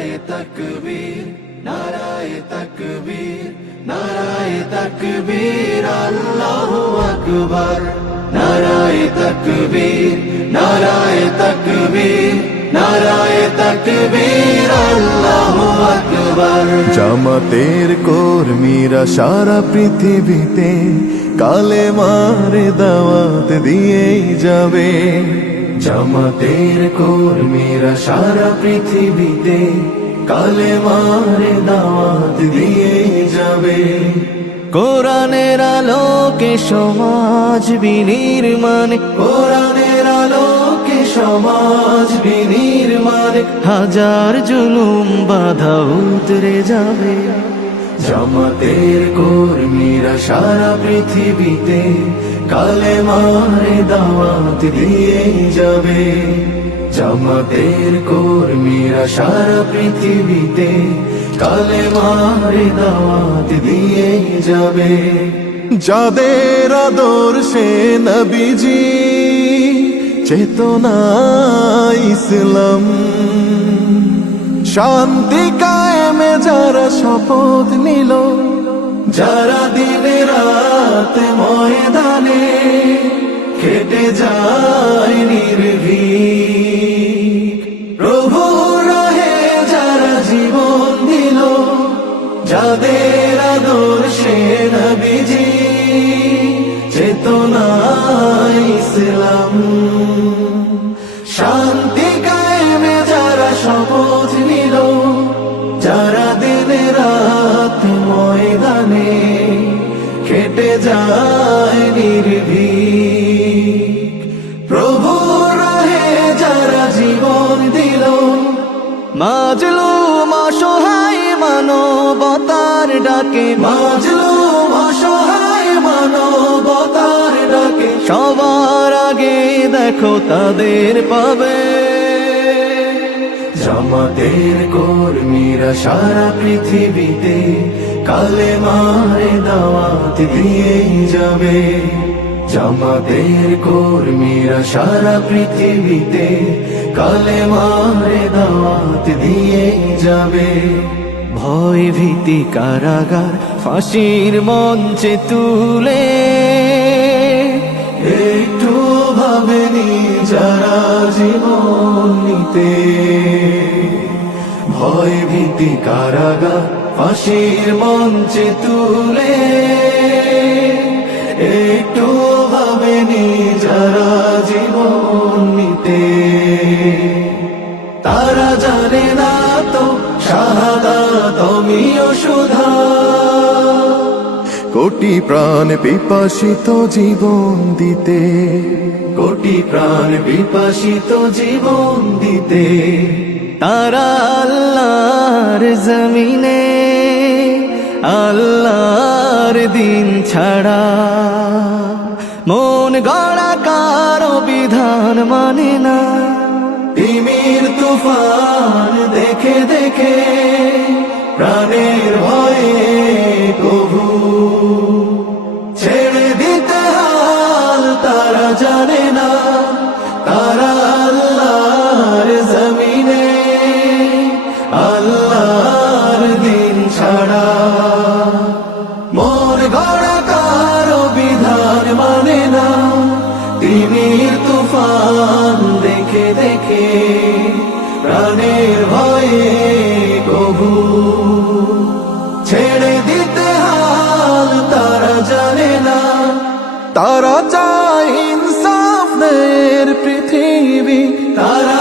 নারায়ে তাকবীর, নারায়ে তাকবীর, নারায়ে তাকবীর, আল্লাহু আকবার। নারায়ে তাকবীর, নারায়ে তাকবীর, নারায়ে তাকবীর, আল্লাহু আকবার। জামাতের কর্মীরা সারা পৃথিবীতে কালেমার দাওয়াত দিয়েই যাবে। জামাতের কর্মীরা সারা পৃথিবীতে কালেমার দাওয়াত দিয়ে যাবে। কোরআনের আলোকে সমাজ বিনির্মাণ, কোরআনের আলোকে সমাজ বিনির্মাণ, হাজার জুলুম বাধা উতরে যাবে। জামাতের কর্মীরা সারা পৃথিবীতে কালেমার দাওয়াত দিয়ে যাবে। জামাতের কর্মীরা সারা পৃথিবীতে কালেমার দাওয়াত দিয়ে যাবে। যাদের আদর্শে নবীজি চেতনা ইসলাম, শান্তি কায়েমে যারা শপথ নিল, যারা দিনে রাত ময়দানে খেটে যায় নির্ভীক, প্রভু রাহে যারা জীবন দিল, যাদের আদর্শে নবীজি চেতনা ইসলাম, শান্তি কায়েমে যারা শপথ নিল, যারা দিনে রাত ময়দানে খেটে যায় নির্ভীক, প্রভু রাহে যারা জীবন দিল, মাজলুম অসহায় মানবতার ডাকে, মাজলুম অসহায় মানবতার ডাকে, সবার আগে দেখো তাদের পাবে। জামাতের কর্মীরা সারা পৃথিবীতে কালেমার দাওয়াত দিয়ে যাবে। জামাতের কর্মীরা সারা পৃথিবীতে কালেমার দাওয়াত দিয়ে যাবে। ভয় ভীতি কারাগার ফাঁসির মঞ্চে তুলে, একটু ভাবেনি যারা জীবন নিতে, ভয় ভীতি কারাগার ফাঁসির মঞ্চে তুলে, একটু ভাবেনি যারা জীবন নিতে। তারা জানে না তো শাহাদাত অমীয় সুধা, কোটি প্রাণ পিপাসিত জীবন দিতে, কোটি প্রাণ বিপাসিত জীবন দিতে। তারা আল্লাহর জমিনে আল্লাহর দিন ছাড়া মন গড়া কারো বিধান মানে না। তিমির তুফান দেখে দেখে প্রাণের ভয়ে কবু ছেড়ে দিতে হাল তারা জানে না। তারা আল্লাহর জমিনে আল্লাহর দিন ছাড়া মন গড়া কারো বিধান মানে না। তিমির তুফান দেখে দেখে প্রাণের ভয়ে কবু ছেড়ে দিতে হাল তারা জানে না। তারা চায় ইনসাফের পৃথিবী, তারা